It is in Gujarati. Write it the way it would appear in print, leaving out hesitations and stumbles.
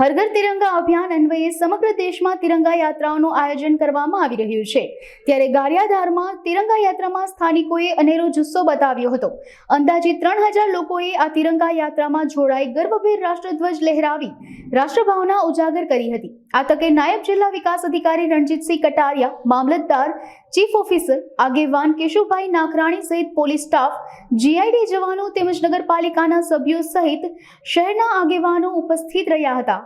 હર ઘર તિરંગા અભિયાન અન્વયે સમગ્ર દેશમાં તિરંગા યાત્રાઓનું આયોજન કરવામાં આવી રહ્યું છે, ત્યારે ગારિયાધારમાં તિરંગા યાત્રામાં સ્થાનિકોએ અનેરો જુસ્સો બતાવ્યો હતો। અંદાજિત 3000 લોકોએ આ તિરંગા યાત્રામાં જોડાઈ ગર્વભેર રાષ્ટ્રધ્વજ લહેરાવી રાષ્ટ્રભાવના ઉજાગર કરી હતી। આ તકે નાયબ જિલ્લા વિકાસ અધિકારી રણજીતસિંહ કટારિયા, મામલતદાર, ચીફ ઓફિસર, આગેવાન કેશુભાઈ નાકરાણી સહિત પોલીસ સ્ટાફ, જીઆઈડી જવાનો તેમજ નગરપાલિકાના સભ્યો સહિત શહેરના આગેવાનો ઉપસ્થિત રહ્યા હતા।